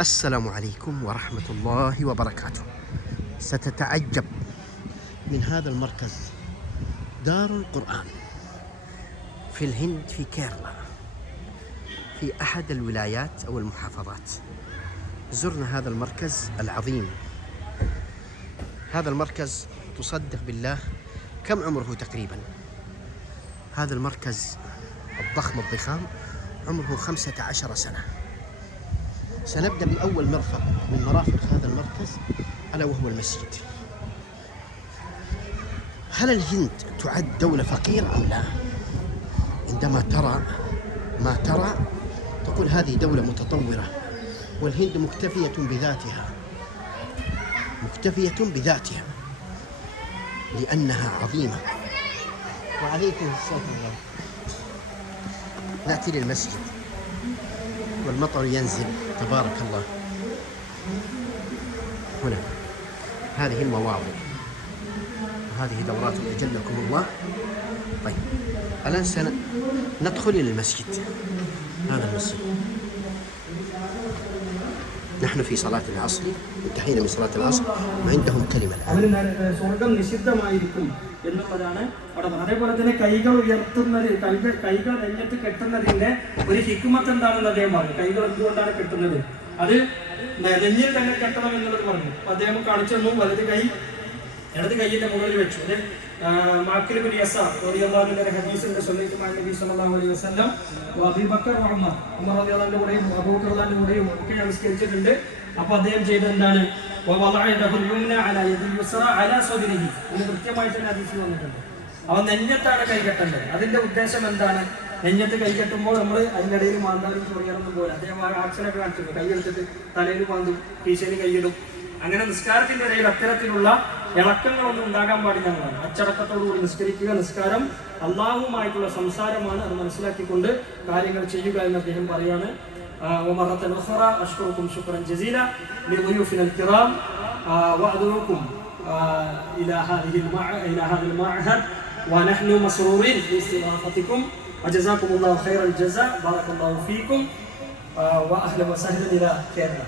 السلام عليكم ورحمة الله وبركاته. ستتعجب من هذا المركز، دار القرآن في الهند، في كيرلا، في أحد الولايات أو المحافظات. زرنا هذا المركز العظيم. هذا المركز تصدق بالله كم عمره تقريبا؟ هذا المركز الضخم الضخام عمره 15 سنة. سنبدأ بأول مرفق من مرافق هذا المركز ألا وهو المسجد. هل الهند تعد دولة فقيرة أم لا؟ عندما ترى ما ترى تقول هذه دولة متطورة، والهند مكتفية بذاتها لأنها عظيمة. وعليكم السلام ورحمة الله. نأتي للمسجد والمطر ينزل تبارك الله. هنا هذه المواضع وهذه دورات أجلكم الله. طيب الآن سندخل إلى المسجد. هذا المسجد نحن في صلاة العصر، انتهينا من صلاة العصر وعندهم كلمة الآن. എന്നുള്ളതാണ് അവിടെ. അതേപോലെ തന്നെ കൈകൾ ഉയർത്തുന്നത്, കൈകൾ നെഞ്ഞത്ത് കെട്ടുന്നതിന്റെ ഒരു ഹിക്മത്ത് എന്താണെന്ന് അദ്ദേഹം പറഞ്ഞു. കൈകൾ എന്തുകൊണ്ടാണ് കെട്ടുന്നത്, അത് നെഞ്ഞിൽ തന്നെ കെട്ടണം എന്നുള്ളത് പറഞ്ഞു. അപ്പൊ അദ്ദേഹം കാണിച്ചു തന്നു. വലത് കൈ ഇടത് കൈയിന്റെ മുകളിൽ വെച്ചു. അത് മാക്കിൽ ബിൻ യസാർ റളിയല്ലാഹുവിന്റെ ഒരു ഹദീസിന്റെ സ്വല്ലല്ലാഹു നബി സല്ലല്ലാഹു അലൈഹി വസല്ലം അബൂബക്കർ ഉമർ റളിയല്ലാഹുവിന്റെ കൂടെയും അബൂബക്കർ റളിയല്ലാഹുവിന്റെ കൂടെയും ഒക്കെ നമസ്കരിച്ചിട്ടുണ്ട്. അപ്പൊ അദ്ദേഹം ചെയ്തത് എന്താണ്? കൃത്യമായിട്ട് ഹദീസിൽ വന്നിട്ടുണ്ട്. അവൻ നെഞ്ഞത്താണ് കൈ കെട്ടേണ്ടത്. അതിന്റെ ഉദ്ദേശം എന്താണ്? നെഞ്ഞത്ത് കൈ കെട്ടുമ്പോൾ നമ്മൾ അതിൻ്റെ ഇടയിൽ മാന്താനും ചൊറിയാനൊന്നും പോലെ അദ്ദേഹം ആക്ഷനൊക്കെ കാണിച്ചിട്ടുണ്ട്. കൈ എടുത്തിട്ട് തലയിൽ മാന്തും, കീശയിൽ കൈയിടും. അങ്ങനെ നിസ്കാരത്തിന്റെ ഇടയിൽ അത്തരത്തിലുള്ള ഇളക്കങ്ങളൊന്നും ഉണ്ടാകാൻ പാടില്ല എന്നതാണ്. അച്ചടക്കത്തോടുകൂടി നിസ്കരിക്കുക. നിസ്കാരം അള്ളാഹുമായിട്ടുള്ള സംസാരമാണ്. അത് മനസ്സിലാക്കിക്കൊണ്ട് കാര്യങ്ങൾ ചെയ്യുക എന്ന് അദ്ദേഹം പറയാണ്. ومرة أخرى أشكركم شكرا جزيلا لضيوفنا الكرام وأدعوكم إلى هذا المعهد، ونحن مسرورين باستضافتكم وجزاكم الله خير الجزاء. بارك الله فيكم وأهلا وسهلا إلى كيرلا.